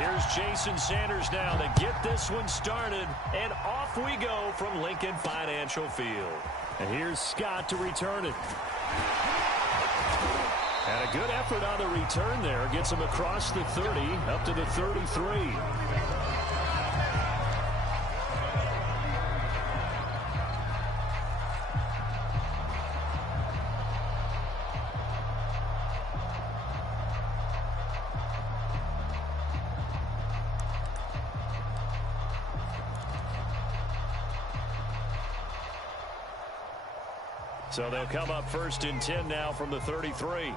Here's Jason Sanders now to get this one started, and off we go from Lincoln Financial Field. And here's Scott to return it. And a good effort on the return there. Gets him across the 30, up to the 33. So they'll come up 1st and 10 now from the 33.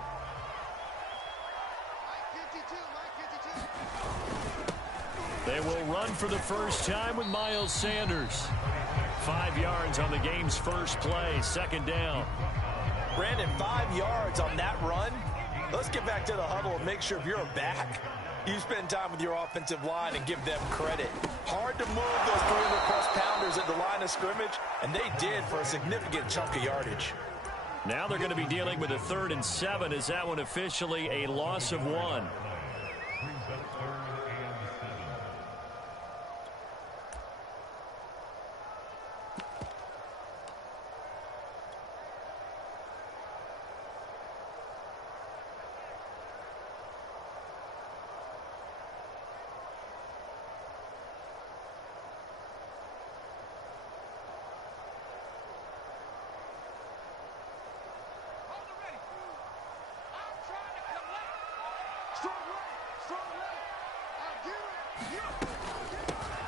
They will run for the first time with Miles Sanders. 5 yards on the game's first play, 2nd down. Brandon, 5 yards on that run. Let's get back to the huddle and make sure if you're a back, you spend time with your offensive line and give them credit. Hard to move those 300-plus pounders at the line of scrimmage, and they did for a significant chunk of yardage. Now they're going to be dealing with a 3rd and 7. Is that one officially a loss of 1?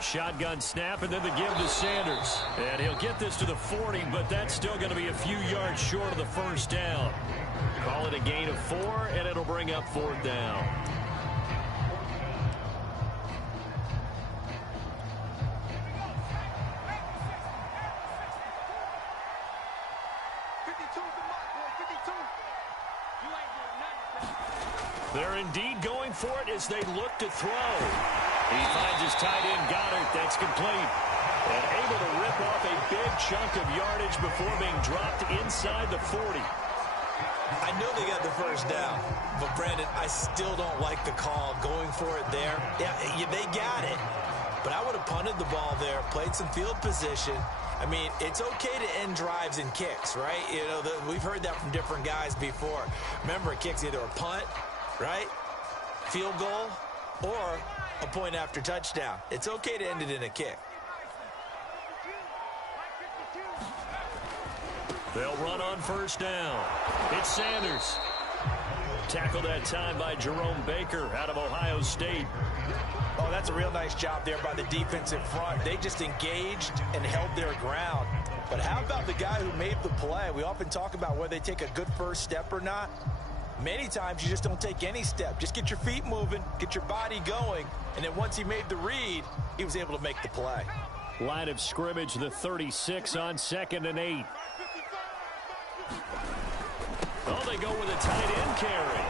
Shotgun snap, and then the give to Sanders. And he'll get this to the 40, but that's still going to be a few yards short of the first down. Call it a gain of 4, and it'll bring up 4th down. They're indeed going for it as they look to throw. He finds his tight end, Goddard. That's complete. And able to rip off a big chunk of yardage before being dropped inside the 40. I know they got the first down, but, Brandon, I still don't like the call going for it there. Yeah, they got it, but I would have punted the ball there, played some field position. I mean, it's okay to end drives and kicks, right? You know, we've heard that from different guys before. Remember, a kick's either a punt, right, field goal, or a point after touchdown. It's okay to end it in a kick. They'll run on first down. It's Sanders. Tackled that time by Jerome Baker out of Ohio State. Oh, that's a real nice job there by the defensive front. They just engaged and held their ground. But how about the guy who made the play? We often talk about whether they take a good first step or not. Many times you just don't take any step. Just get your feet moving, get your body going, and then once he made the read, he was able to make the play. Line of scrimmage, the 36 on 2nd and 8. Oh, they go with a tight end carry.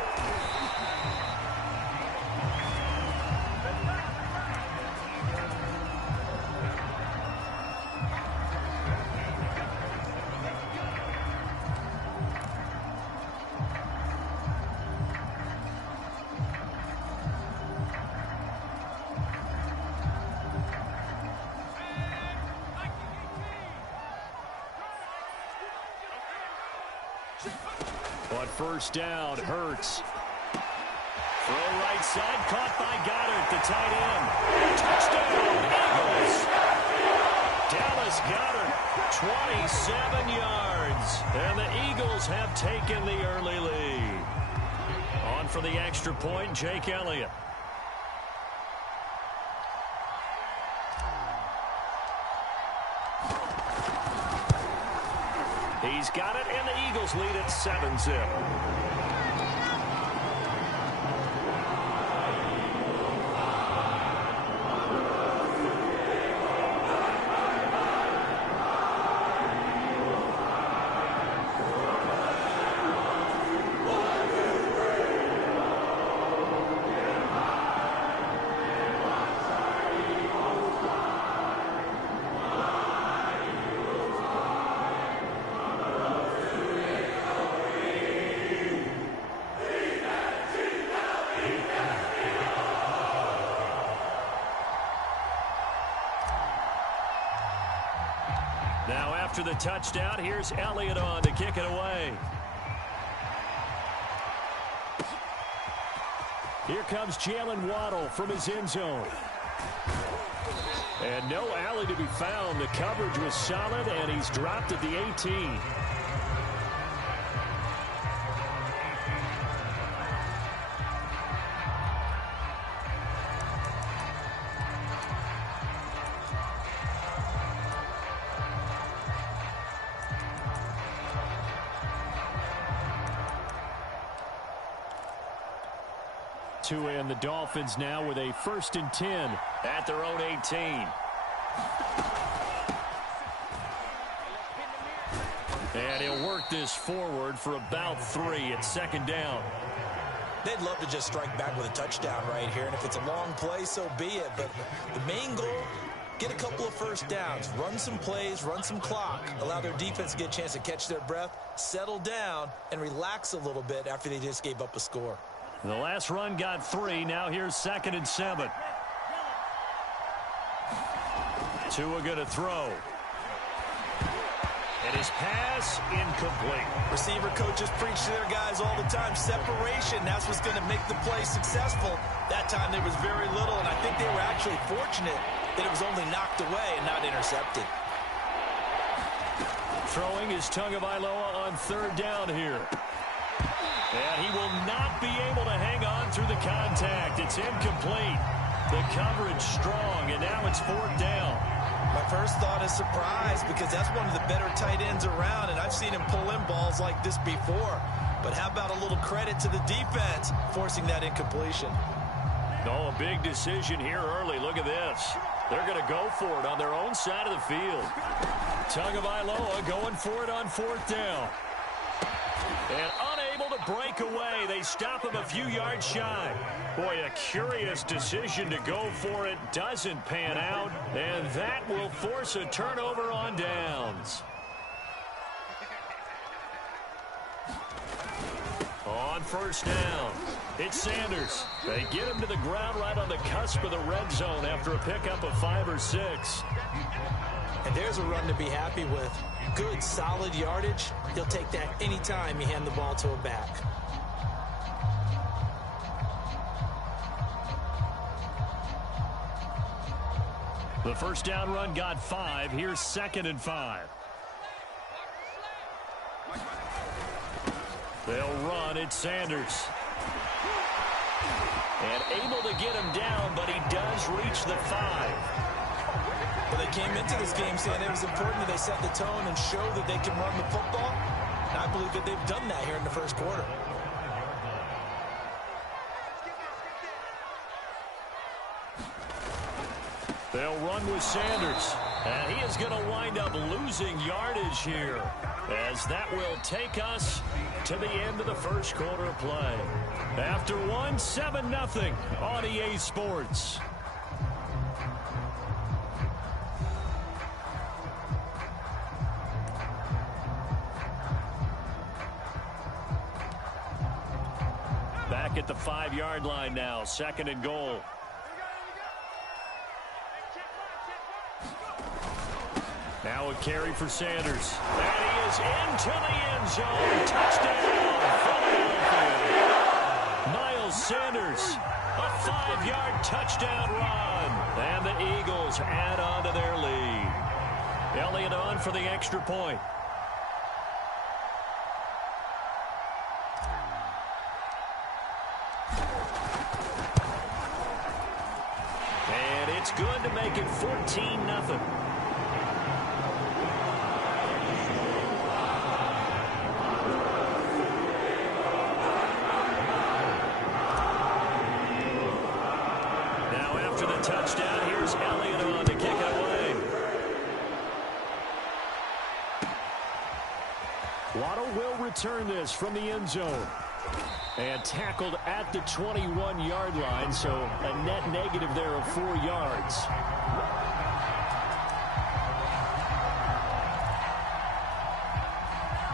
On first down, Hurts. Throw right side, caught by Goddard, the tight end. Touchdown, Eagles. Dallas Goedert, 27 yards. And the Eagles have taken the early lead. On for the extra point, Jake Elliott. He's got it, and the Eagles lead at 7-zip. after the touchdown, here's Elliott on to kick it away. Here comes Jalen Waddle from his end zone. And no alley to be found. The coverage was solid, and he's dropped at the 18. And the Dolphins now with a 1st and 10 at their own 18. And he'll work this forward for about 3 at 2nd down. They'd love to just strike back with a touchdown right here, and if it's a long play, so be it. But the main goal, get a couple of 1st downs, run some plays, run some clock, allow their defense to get a chance to catch their breath, settle down, and relax a little bit after they just gave up a score. The last run got 3. Now here's 2nd and 7. Tua going to throw. And his pass incomplete. Receiver coaches preach to their guys all the time. Separation, that's what's going to make the play successful. That time there was very little, and I think they were actually fortunate that it was only knocked away and not intercepted. Throwing is Tagovailoa on 3rd down here. And he will not be able to hang on through the contact. It's incomplete. The coverage strong, and now it's 4th down. My first thought is surprise, because that's one of the better tight ends around, and I've seen him pull in balls like this before. But how about a little credit to the defense forcing that incompletion? No, a big decision here early. Look at this. They're going to go for it on their own side of the field. Tagovailoa going for it on 4th down. And unable to break away. They stop him a few yards shy. Boy, a curious decision to go for it. Doesn't pan out. And that will force a turnover on downs. On 1st down, it's Sanders. They get him to the ground right on the cusp of the red zone after a pickup of 5 or 6. And there's a run to be happy with. Good, solid yardage. He'll take that anytime you hand the ball to a back. The 1st down run got 5. Here's 2nd and 5. They'll run. It's Sanders. And able to get him down, but he does reach the 5. Well, they came into this game saying it was important that they set the tone and show that they can run the football. And I believe that they've done that here in the 1st quarter. They'll run with Sanders. And he is going to wind up losing yardage here, as that will take us to the end of the 1st quarter of play. After 1, 7-0 on EA Sports. Back at the 5-yard line now, 2nd and goal. Now a carry for Sanders. And he is into the end zone. Touchdown, Philadelphia. Miles Sanders, a 5-yard touchdown run. And the Eagles add on to their lead. Elliott on for the extra point. And it's good to make it 14-0. Touchdown. Here's Elliott on to kick it away. Waddle will return this from the end zone. And tackled at the 21-yard line, so a net negative there of 4 yards.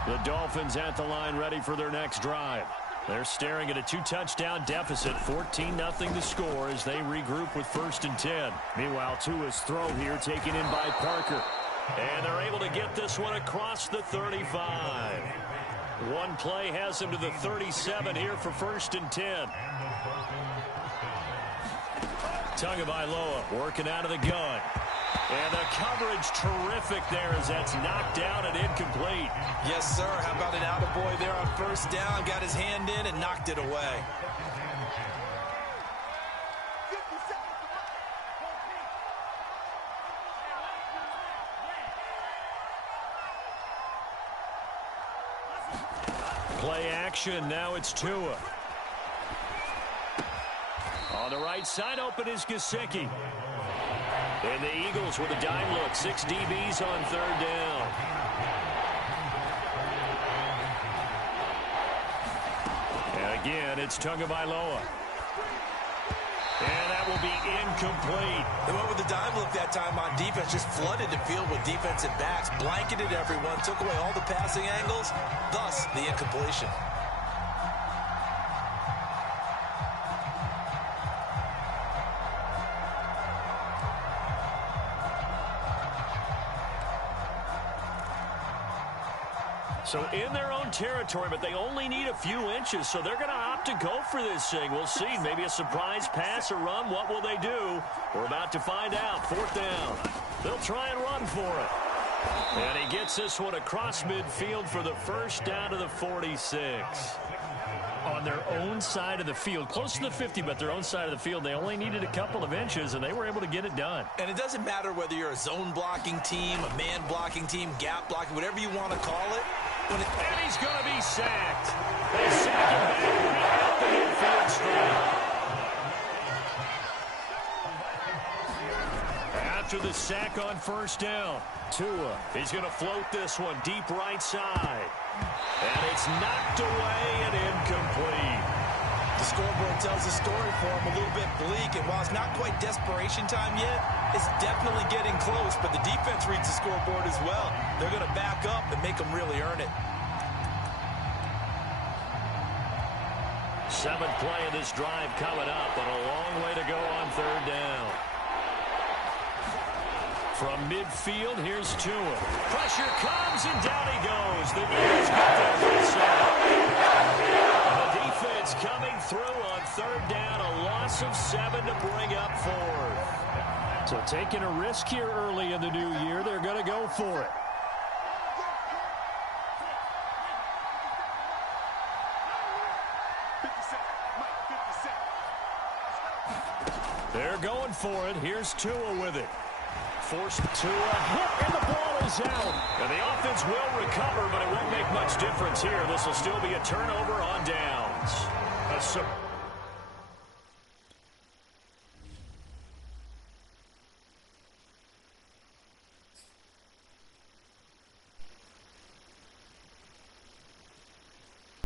The Dolphins at the line ready for their next drive. They're staring at a 2-touchdown deficit, 14-0 to score as they regroup with 1st and 10. Meanwhile, Tua's throw here taken in by Parker. And they're able to get this one across the 35. One play has him to the 37 here for 1st and 10. Tagovailoa working out of the gun. And the coverage terrific there as that's knocked down and incomplete. Yes, sir. How about an attaboy there on 1st down? Got his hand in and knocked it away. Play action. Now it's Tua. On the right side, open is Gesicki. And the Eagles with a dime look. 6 DBs on 3rd down. And again, it's Tagovailoa. And that will be incomplete. They went with the dime look that time on defense. Just flooded the field with defensive backs. Blanketed everyone. Took away all the passing angles. Thus, the incompletion. So in their own territory, but they only need a few inches, so they're going to opt to go for this thing. We'll see. Maybe a surprise pass or run. What will they do? We're about to find out. 4th down. They'll try and run for it. And he gets this one across midfield for the 1st down to the 46. On their own side of the field, close to the 50, but their own side of the field, they only needed a couple of inches, and they were able to get it done. And it doesn't matter whether you're a zone blocking team, a man blocking team, gap blocking, whatever you want to call it. And he's going to be sacked. They sack him back right up the midfield straight. After the sack on 1st down, Tua, he's going to float this one deep right side. And it's knocked away and incomplete. The scoreboard tells the story for him, a little bit bleak, and while it's not quite desperation time yet, it's definitely getting close, but the defense reads the scoreboard as well. They're going to back up and make them really earn it. 7th play of this drive coming up, but a long way to go on 3rd down. From midfield, here's Tua. Pressure comes, and down he goes. The Eagles get there for the sack. The defense coming through on 3rd down, a loss of 7 to bring up 4th. So taking a risk here early in the new year, they're going to go for it. They're going for it. Here's Tua with it. Forced to a hit, and the ball is out. And the offense will recover, but it won't make much difference here. This will still be a turnover